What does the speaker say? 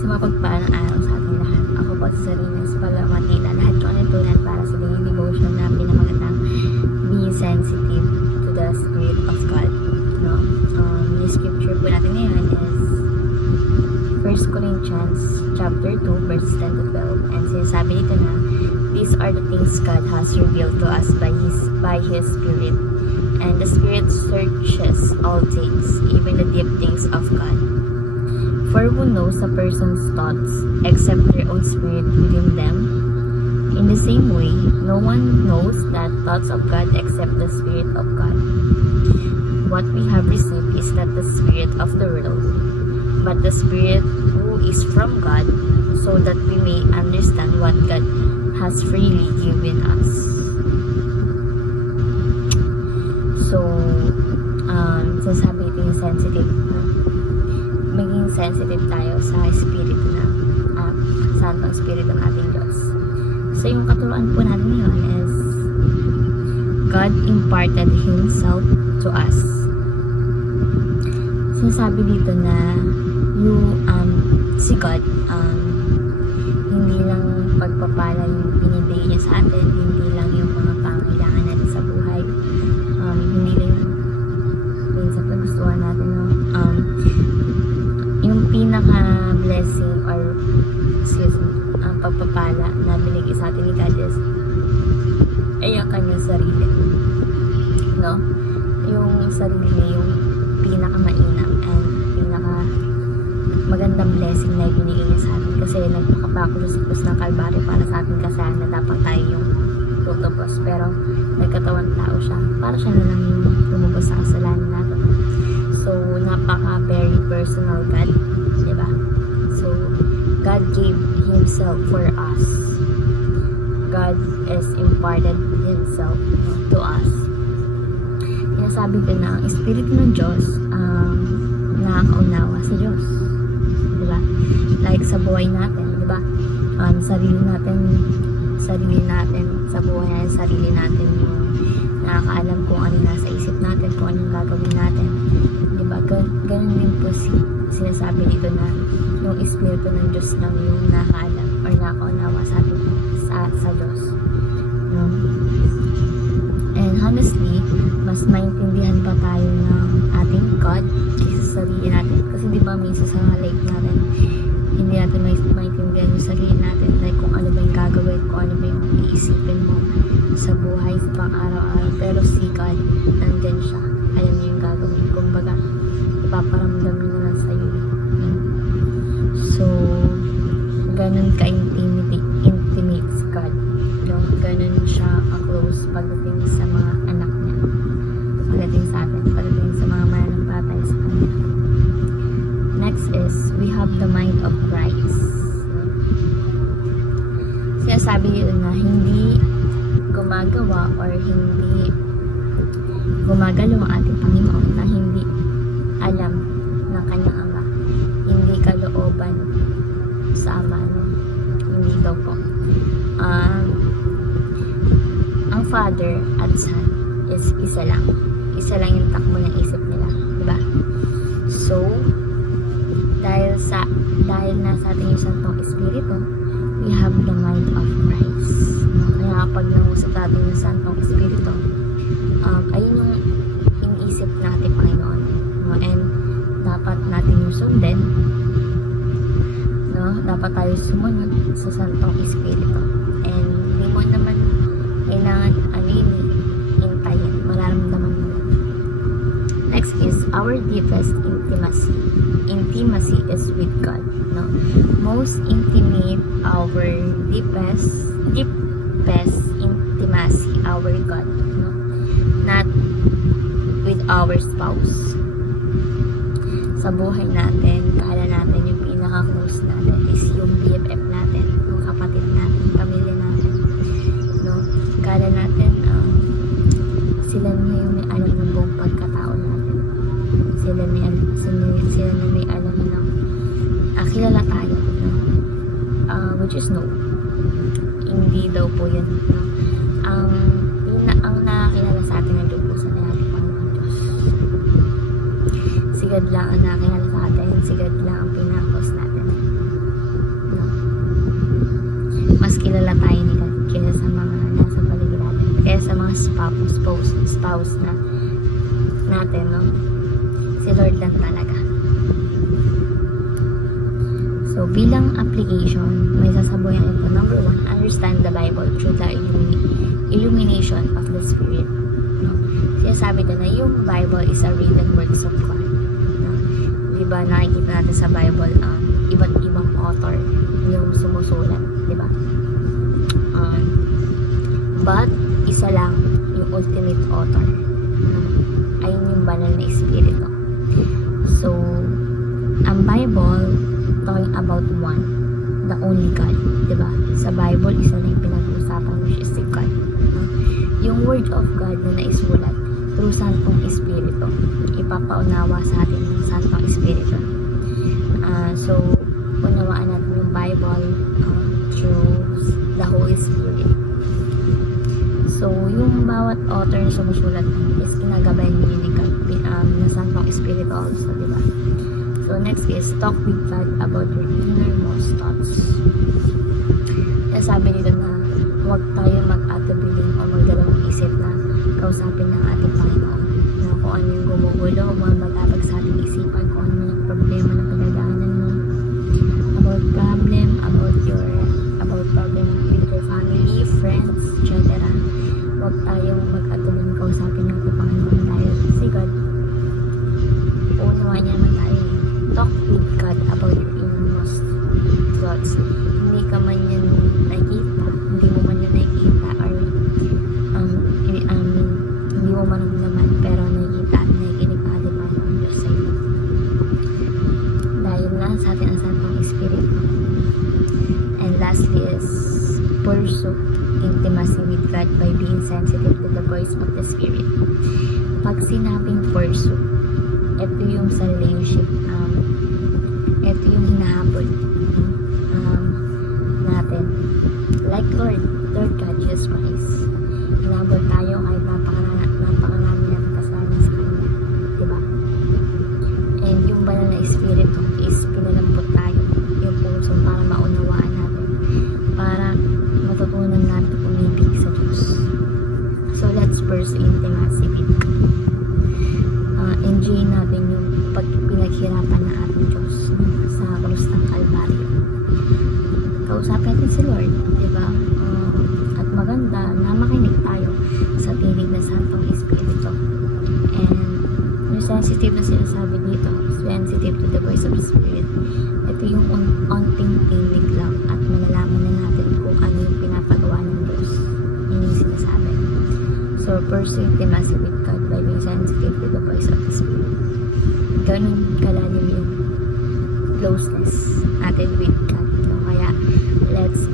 Sa mapagpalang araw sa ating lahat, ako po si Sarines Palamatila. Lahat ko natutunan para sa daily devotion na pinamagatang be sensitive to the Spirit of God. No? Yung scripture po natin ngayon is 1 Corinthians chapter 2 verses 10 to 12. And sinasabi dito na, these are the things God has revealed to us by His Spirit. And the Spirit searches all things, even the deep things of God. For who knows a person's thoughts except their own spirit within them? In the same way, no one knows the thoughts of God except the Spirit of God. What we have received is not the spirit of the world, but the Spirit who is from God, so that we may understand what God has freely given us. So, sasabi ito yung sensitive, no? Maging sensitive tayo sa Espiritu na Santong Espiritu ng ating Diyos. So, yung katuruan po natin ngayon is God imparted Himself to us. Sinasabi dito na si God, hindi lang pagpapala yung binibigay niya sa atin, hindi lang yung mga pangailangan natin sa buhay, hindi lang yung sa paggustuhan natin, no? Yung pinaka blessing or pagpapala na binigay sa atin ni God is ay ang kanyang sarili, no? Yung sarili niya yung pinaka mainam and pinaka magandang blessing na ibinigay niya sa atin, kasi nagpakapako siya sa krus ng Kalbaryo para sa ating kasalanan na dapat tayo yung tutubos, pero nagkatawan tao siya para siya na lang yung lumubos sa kasalanan natin. So napaka very personal God, diba? So God gave Himself for us. God has imparted Himself to us. Sinasabi ko na ang Espiritu ng Diyos nakakaunawa sa Diyos, diba? Like sa buhay natin, diba? Sarili natin sa buhay natin, sarili natin yung nakakaalam kung ano nasa isip natin, kung anong gagawin natin, diba? Ganun din po sinasabi dito na yung Espiritu ng Diyos lang yung nakakaalam or nakakaunawa sa atin, sa Diyos, no? And honestly, mas maintindihan pa tayo ng ating God kaysa sa sarili natin. Kasi di ba minsan sa life natin, hindi natin maintindihan yung sarili natin. Like kung ano ba yung gagawin, kung ano ba yung iisipin mo sa buhay, sa pang-araw-araw. Pero si God, nandyan siya. Alam niya yung gagawin. Kumbaga, ipaparamdam niya na lang sa'yo. So, ganun ka-intimate si God. Yung ganun siya ka-close pagdating sa mga anak niya, pagdating sa atin, pagdating sa mga mananampalataya sa Kanya. Next is, we have the mind of Christ. Sinasabi dito na hindi gumagawa or hindi gumagalaw ang ating Panginoon na hindi alam ng Kanyang Ama, hindi kalooban sa Ama, no? Hindi daw po. Ang Father at Son is isa lang yung takbo ng isip nila, diba? So dahil nasa ating yung Santong Espiritu, we have the mind of Christ, no? Kaya kapag nangusap natin yung Santong Espiritu, ayun yung iniisip natin, Panginoon, no? And dapat natin yung sundin, no? Dapat tayo sumunod sa Santong Espiritu, and hindi mo naman kailangan hintayin, mararamdaman mo. Next is our deepest intimacy. Intimacy is with God, no? Most intimate, our deepest intimacy, our God, no? Not with our spouse. Sa buhay natin, kala natin yung pinaka-close natin is yung BFF natin, yung kapatid natin, pamilya natin, no? Kala natin sila na yung may alam ng buong pagkatao natin. Sila na may alam ng kilala tayo, no? Which is no. Hindi daw po yun, no? Ang nakakilala sa atin ng lubusan ay ating Panginoon Diyos. Sigad lang ang nakakilala sa atin, sigad lang ang pinakos natin. mga spouse na natin, no? Si Lord lang talaga. So, bilang application, may sasabuyan ito. Number 1, understand the Bible through the illumination of the Spirit. No? Sinasabi na yung Bible is a written works of God. No? Diba, nakikita natin sa Bible ang iba't ibang author yung sumusulat. Diba? But, isa lang yung ultimate author. No? Ayun yung banal na Espiritu. So, ang Bible, talking about one, the only God, diba? Sa Bible, isa lang yung pinag-usapan, which is si God. No? Yung Word of God na naisulat through Santong Espiritu, ipapaunawa sa atin ng Santong Espiritu. So, unawaan natin yung Bible through the Holy Spirit. So, yung bawat author na sumusulat is kinagabayan niyo ni God, na Santong Espiritu also, diba? So, next is, talk with God about your innermost thoughts. Sabi nito na huwag tayo mag-atubiling o magdalawang isip na kausapin ng ating Panginoon. Na kung ano yung gumugulo, huwag mag-abag sa ating isipan kung ano yung problema na pinagdaanan mo. About problem with your family, friends, etc. Huwag tayong mag-atubiling kausapin ng ating Panginoon dahil si God, unawa niya naman tayo. Talk with God about your innermost thoughts. Hindi ka man yun nakikita, hindi mo man yun nakikita, or hindi mo man naman, pero nakikita at nakikinig ang ating Panginoon Diyos sa iyo. Dahil na sa atin ang Santong Espiritu. And lastly is, pursue intimacy with God by being sensitive to the voice of the Spirit. Pag sinabing pursue, ito yung sa relationship, ito yung hinahabol natin. Like Lord God, Jesus Christ. Hinahabol tayo kahit napakarami natin kasalanan sa Kanya. Diba? And yung banal na Espiritu is pinalampot tayo yung puso para maunawaan natin. Para matutunan natin umibig sa Diyos. So, let's pursue intimacy with God. Enjoy natin yung pinaghirapan ng ating Diyos sa krus ng Kalbaryo. Kausapin natin si Lord, diba? At maganda na makinig tayo sa tinig ng Santong Espiritu. And yung sensitive na sinasabi dito, sensitive to the voice of the Spirit, ito yung onting tinig lang at malalaman na natin kung ano yung pinapagawa ng Diyos. Yun yung sinasabi. So, pursue intimacy with God by being sensitive to the voice of the Spirit. Ganun kalalim yung closeness natin with God. So, kaya, let's